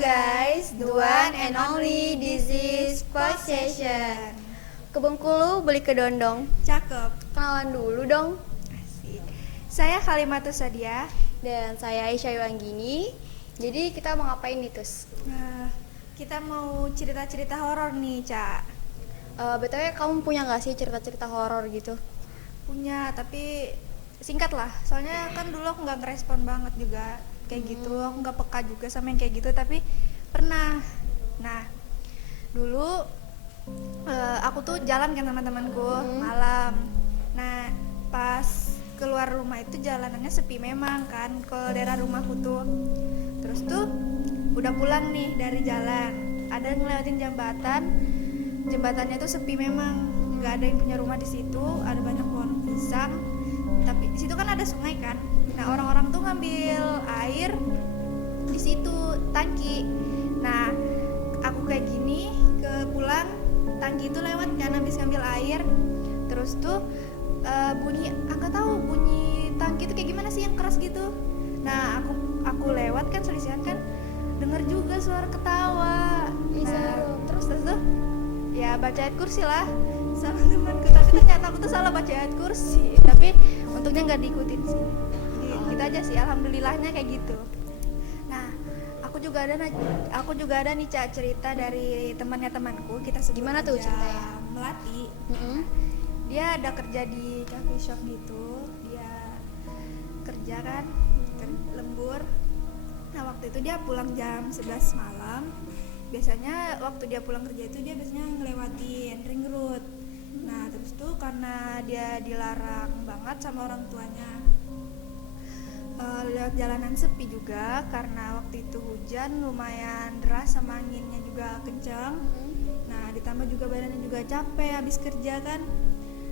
guys, the one and only this is Possession. Ke Bengkulu beli kedondong. Cakep. Kenalan dulu dong. Asik. Saya Kalimatus Sadia. Dan saya Aisyah Yuanggini. Jadi kita mau ngapain nih Tus? Kita mau cerita-cerita horor nih, Ca. BTW kamu punya gak sih cerita-cerita horor gitu? Punya, tapi singkat lah. Soalnya kan dulu aku gak ngerespon banget juga kayak gitu. Aku gak peka juga sama yang kayak gitu, tapi pernah. Nah, dulu aku tuh jalan kan sama temanku malam. Nah, pas keluar rumah itu jalanannya sepi memang kan ke daerah rumahku tuh. Terus tuh udah pulang nih dari jalan, ada ngelewatin jembatan. Jembatannya tuh sepi memang, nggak ada yang punya rumah di situ, ada banyak pohon pisang. Tapi di situ kan ada sungai kan. Nah, orang-orang tuh ngambil air di situ, tangki. Nah, aku kayak gini ke pulang, tangki itu lewat kan habis ngambil air. Terus tuh bunyi, nggak tahu bunyi tangki itu kayak gimana sih yang keras gitu. Nah, aku lewat kan selisihan kan, denger juga suara ketawa. Nah, terus tuh ya baca ayat kursi lah sama temanku, tapi ternyata aku tuh salah baca ayat kursi, tapi untungnya nggak diikutin sih. Gitu aja sih, alhamdulillahnya kayak gitu. Nah, aku juga ada nih Ca, cerita dari temannya temanku. Kita sebut Gimana tuh aja ceritanya? Melati. Dia ada kerja di coffee shop gitu, dia kerja kan lembur. Nah, waktu itu dia pulang jam 11 malam. Biasanya waktu dia pulang kerja itu dia biasanya ngelewatin ring road. Nah, terus tuh karena dia dilarang banget sama orang tuanya lewat jalanan sepi juga, karena waktu itu hujan lumayan deras sama anginnya juga kencang. Nah, ditambah juga badannya juga capek habis kerja kan.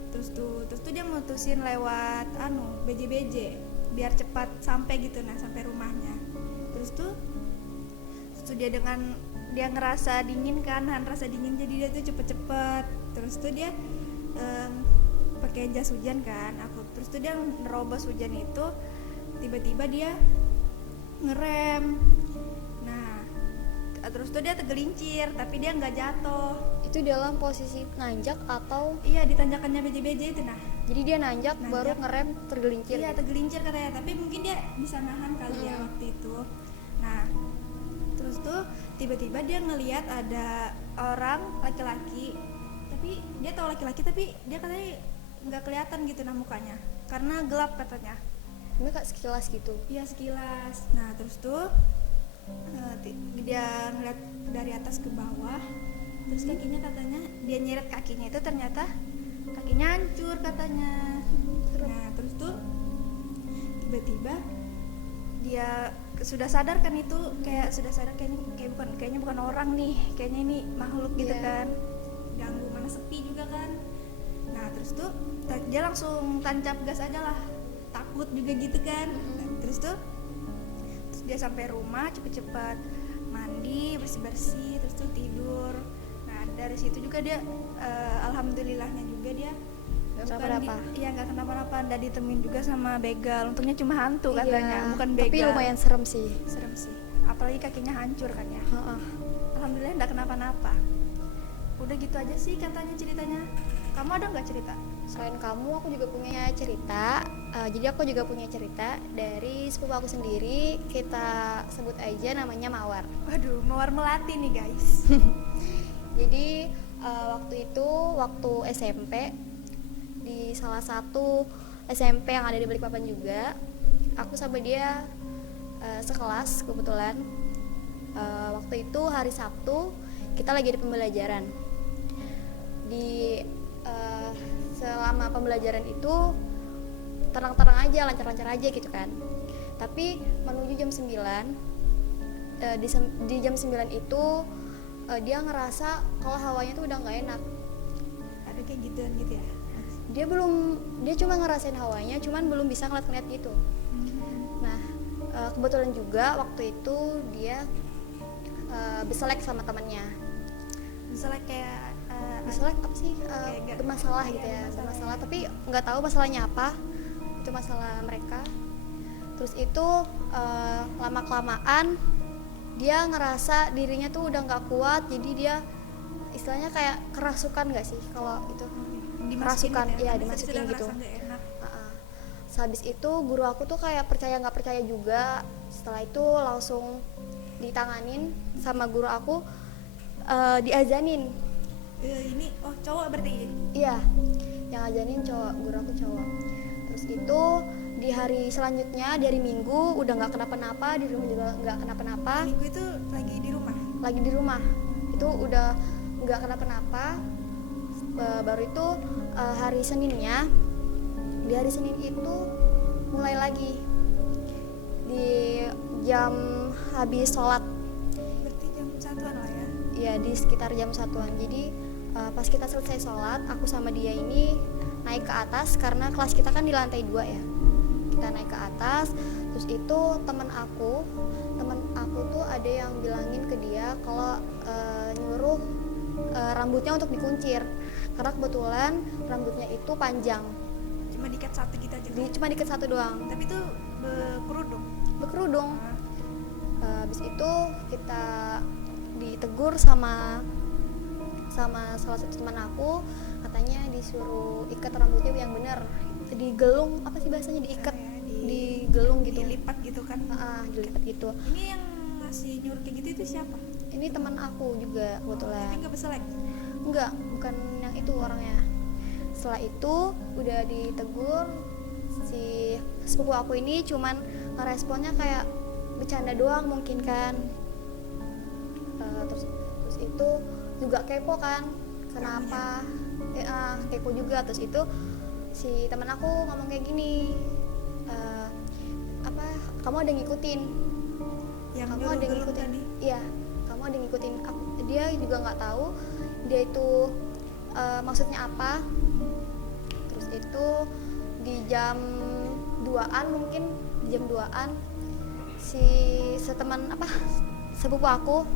Terus tuh dia mutusin lewat BJ biar cepat sampai gitu, nah sampai rumahnya. Terus tuh dia ngerasa dingin kan, rasa dingin, jadi dia tuh cepet-cepet. Terus tuh dia pakai jas hujan kan, terus tuh dia nerobos hujan itu, tiba-tiba dia ngerem. Nah, terus tuh dia tergelincir, tapi dia nggak jatuh. Itu dalam posisi nanjak atau? Iya, di tanjakannya BJ itu. Nah, jadi dia nanjak baru ngerem tergelincir. Iya, tergelincir katanya, tapi mungkin dia bisa nahan kali ya waktu itu. Nah, terus tuh tiba-tiba dia ngelihat ada orang laki-laki, tapi dia tahu laki-laki, tapi dia katanya nggak kelihatan gitu nah mukanya karena gelap katanya. Ini kak sekilas gitu? Iya, sekilas. Nah, terus tuh dia ngeliat dari atas ke bawah, terus kakinya katanya dia nyeret kakinya itu, ternyata kakinya hancur katanya. Nah, terus tuh tiba-tiba dia sudah sadar kan, itu kayak sudah sadar kayaknya bukan orang nih, kayaknya ini makhluk gitu kan, ganggu, mana sepi juga kan. Nah, terus tuh dia langsung tancap gas aja lah, takut juga gitu kan. Terus dia sampai rumah cepet-cepet mandi, bersih-bersih, terus tuh tidur. Nah, dari situ juga dia alhamdulillahnya juga dia nggak kenapa-napa, nggak ditemuin juga sama begal. Untungnya cuma hantu katanya, bukan begal. Tapi lumayan serem sih, apalagi kakinya hancur kan ya. Alhamdulillah nggak kenapa-napa. Udah gitu aja sih katanya ceritanya. Kamu ada nggak cerita? Selain kamu, aku juga punya cerita. Jadi aku juga punya cerita dari sepupu aku sendiri. Kita sebut aja namanya Mawar. Waduh, Mawar Melati nih guys. Jadi waktu SMP, di salah satu SMP yang ada di Balikpapan juga, aku sama dia sekelas kebetulan. Waktu itu hari Sabtu, kita lagi di pembelajaran. Selama pembelajaran itu terang-terang aja, lancar-lancar aja gitu kan. Tapi menuju jam 9, di jam 9 itu dia ngerasa kalau hawanya tuh udah gak enak. Ada kayak gituan gitu ya? Dia cuma ngerasain hawanya, cuman belum bisa ngeliat gitu. Nah, kebetulan juga waktu itu dia beselek sama temannya. Beselek kayak Beselek apa sih? Bermasalah gitu ya, bermasalah. Tapi nggak tahu masalahnya apa. Itu masalah mereka. Terus itu lama kelamaan dia ngerasa dirinya tuh udah nggak kuat, jadi dia istilahnya kayak kerasukan nggak sih kalau itu, Dimasukin kerasukan, gitu ya, iya karena dimasukin sudah gitu. ngerasa nggak enak. Sehabis itu guru aku tuh kayak percaya nggak percaya juga. Setelah itu langsung ditanganin sama guru aku, diazanin. Ini cowok berarti. Iya, yang ajanin cowok, guru aku cowok. Terus itu di hari selanjutnya, di hari Minggu udah nggak kenapa-napa, di rumah juga nggak kenapa-napa. Minggu itu lagi di rumah. Lagi di rumah, itu udah nggak kenapa-napa. Baru itu hari Seninnya, di hari Senin itu mulai lagi di jam habis sholat. Berarti jam 1-an lah ya. Iya, di sekitar jam 1-an. Jadi pas kita selesai sholat, aku sama dia ini naik ke atas karena kelas kita kan di lantai 2 ya. Kita naik ke atas, terus itu teman aku tuh ada yang bilangin ke dia kalau nyuruh rambutnya untuk dikuncir karena kebetulan rambutnya itu panjang. Cuma diikat satu gitu aja. Cuma diikat satu doang. Tapi itu berkerudung. Berkerudung. Habis itu kita ditegur sama salah satu teman aku, katanya disuruh ikat rambutnya yang benar, digelung, apa sih bahasanya, diikat, digelung gitu, dilipat gitu kan. Dilipat gitu. Ini yang ngasih nyuruh kayak gitu itu siapa? Ini teman aku juga kebetulan. Tapi nggak berselek? Enggak, bukan yang itu orangnya. Setelah itu udah ditegur, si sepupu aku ini cuman ngeresponnya kayak bercanda doang mungkin kan. Terus itu juga kepo kan, kenapa kepo juga. Terus itu si teman aku ngomong kayak gini, kamu ada ngikutin yang kamu ada ngikutin tadi? Iya, kamu ada ngikutin aku. Dia juga nggak tahu dia itu maksudnya apa. Terus itu di jam 2-an, mungkin di jam 2-an si sepupu aku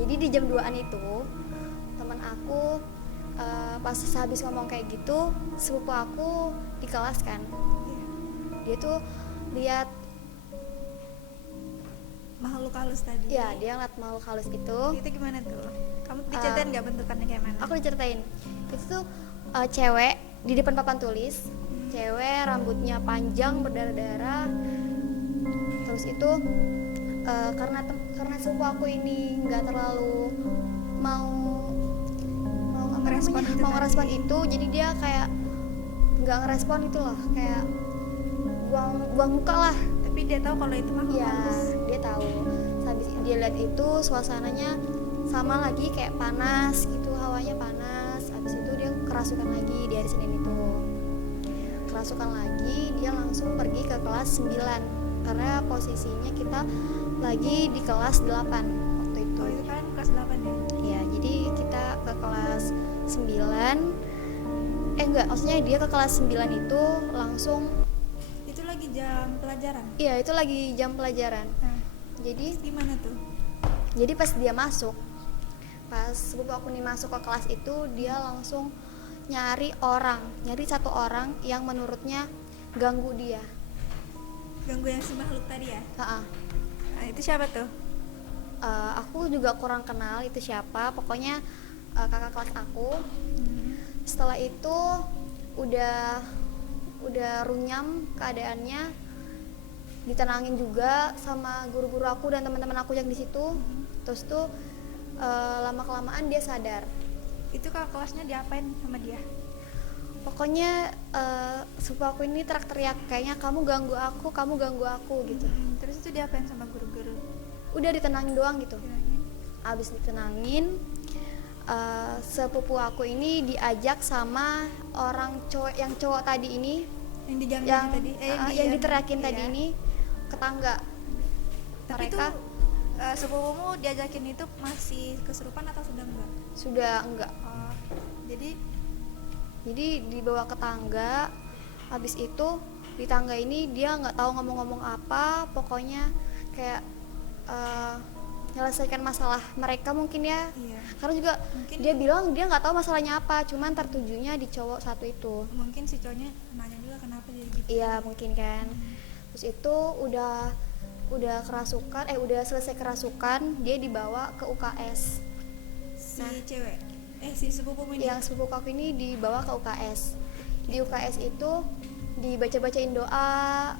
jadi di jam 2-an itu teman aku pas habis ngomong kayak gitu, sepupu aku di kelas kan, dia tuh lihat makhluk halus tadi. Iya, dia ngeliat makhluk halus itu. Itu gimana tuh? Kamu diceritain nggak bentukannya kayak mana? Aku diceritain. Itu tuh cewek di depan papan tulis, cewek rambutnya panjang berdarah-darah. Terus itu karena sepupu aku ini nggak terlalu mau ngerespon itu, jadi dia kayak nggak ngerespon itu loh, kayak buang muka lah. Tapi dia tahu kalau itu makhluk halus. Dia tahu. Habis dia lihat itu suasananya sama lagi kayak panas gitu, hawanya panas. Habis itu dia kerasukan lagi di hari Senin itu. Kerasukan lagi, dia langsung pergi ke kelas 9 karena posisinya kita lagi di kelas 8 waktu itu. Itu kan kelas 8 ya? Iya, jadi kita ke kelas 9. Maksudnya dia ke kelas 9 itu langsung. Itu lagi jam pelajaran? Iya, itu lagi jam pelajaran. Jadi gimana tuh? Jadi pas dia masuk, pas sepupu aku nih masuk ke kelas itu, dia langsung nyari satu orang yang menurutnya ganggu dia. Ganggu yang si makhluk tadi ya? Nah, itu siapa tuh? Aku juga kurang kenal itu siapa, pokoknya kakak kelas aku. Setelah itu udah runyam keadaannya, ditenangin juga sama guru-guru aku dan teman-teman aku yang di situ. Terus tuh lama kelamaan dia sadar. Itu kakak kelasnya diapain sama dia? Pokoknya sepupu aku ini teriak-teriak kayaknya kamu ganggu aku gitu. Terus itu diapain sama guru-guru? Udah ditenangin doang gitu. Abis ditenangin, sepupu aku ini diajak sama orang cowok tadi ini, yang diteriakin tadi ini, ke tangga. Tapi mereka tuh sepupumu diajakin itu masih kesurupan atau sudah enggak? Sudah enggak. Jadi dibawa ke tangga. Habis itu di tangga ini dia nggak tahu ngomong-ngomong apa, pokoknya kayak menyelesaikan masalah mereka mungkin ya. Iya. Karena juga mungkin dia bilang dia nggak tahu masalahnya apa, cuman tertujunya di cowok satu itu. Mungkin si cowoknya nanya juga kenapa jadi gitu. Iya mungkin kan. Terus itu udah udah selesai kerasukan, dia dibawa ke UKS. Si cewek si sepupumu ini. Yang sepupu aku ini dibawa ke UKS. Di UKS itu dibaca-bacain doa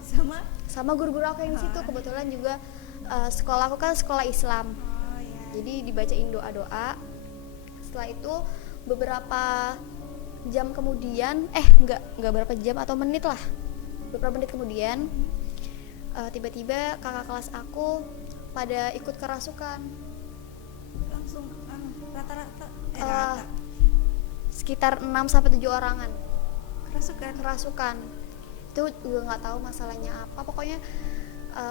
sama guru-guru aku yang di situ. Kebetulan juga sekolah aku kan sekolah Islam. Jadi dibacain doa-doa. Setelah itu beberapa jam kemudian, enggak berapa jam atau menit lah, beberapa menit kemudian tiba-tiba kakak kelas aku pada ikut kerasukan. Langsung rata-rata sekitar 6-7 orangan kerasukan. Itu juga nggak tahu masalahnya apa, pokoknya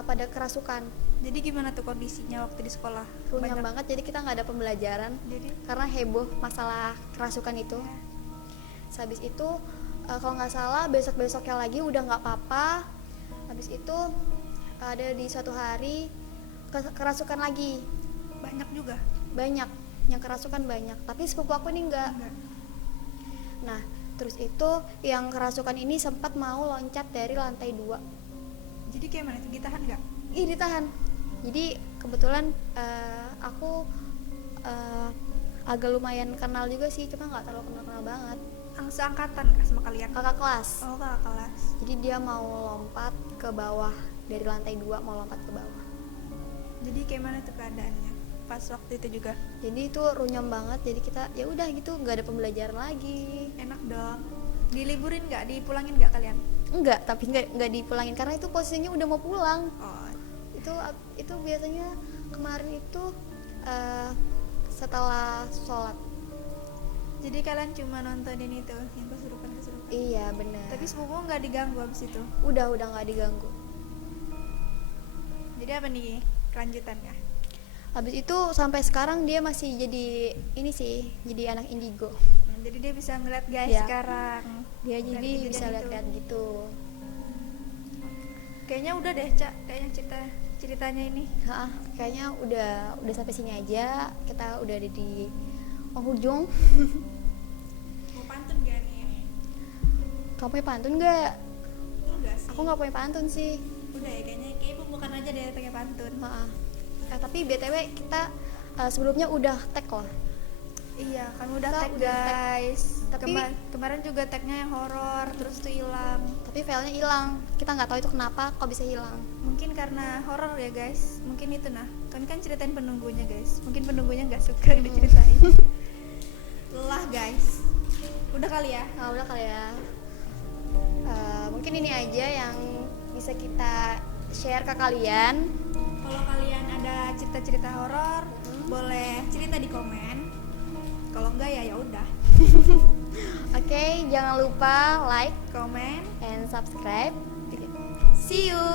pada kerasukan. Jadi gimana tuh kondisinya waktu di sekolah? Runyam banget, jadi kita nggak ada pembelajaran. Jadi karena heboh masalah kerasukan itu. Habis itu kalau nggak salah besoknya lagi udah nggak apa-apa. Habis itu ada di suatu hari kerasukan lagi. Banyak juga? Banyak, yang kerasukan banyak. Tapi sepupu aku ini enggak. Nah, terus itu yang kerasukan ini sempat mau loncat dari lantai 2. Jadi kayak mana tuh, ditahan nggak? Ih, ditahan. Jadi kebetulan aku agak lumayan kenal juga sih, cuma nggak terlalu kenal banget. Seangkatan kah sama kalian? Kakak kelas. Oh, kakak kelas. Jadi dia mau lompat ke bawah dari lantai 2, mau lompat ke bawah. Jadi kayak mana tuh keadaannya pas waktu itu juga? Jadi itu runyam banget, jadi kita ya udah gitu, nggak ada pembelajaran lagi. Enak dong. Diliburin nggak? Dipulangin nggak kalian? Enggak, tapi nggak dipulangin karena itu posisinya udah mau pulang. Oh. Itu biasanya kemarin itu setelah sholat. Jadi kalian cuma nontonin itu yang kesurupan? Iya benar. Tapi sepupu nggak diganggu abis itu? Udah nggak diganggu. Jadi apa nih kelanjutannya? Habis itu sampai sekarang dia masih jadi ini sih, jadi anak indigo. Jadi dia bisa ngeliat guys Ya. Sekarang. Dia jadi bisa lihat-lihat gitu. Kayaknya udah deh, Cak. Kayaknya ceritanya ini. Kayaknya udah sampai sini aja. Kita udah ada di penghujung. Mau pantun gak nih? Kamu punya pantun nggak? Enggak sih. Aku nggak punya pantun sih. Udah ya, kayaknya pembukaan aja deh pakai pantun. Tapi BTW kita sebelumnya udah tag lah. Iya, kan udah Kita tag udah tag. guys. Tapi kemarin juga tagnya yang horor, terus tuh hilang. Tapi filenya hilang. Kita nggak tahu itu kenapa kok bisa hilang. Mungkin karena horor ya guys. Mungkin itu kan ceritain penunggunya guys. Mungkin penunggunya nggak suka diceritain. Lelah guys. Udah kali ya? Udah kali ya. Mungkin ini aja yang bisa kita share ke kalian. Kalau kalian ada cerita-cerita horor, boleh cerita di komen. Kalau enggak ya udah. Oke, jangan lupa like, Comment, and subscribe. see you.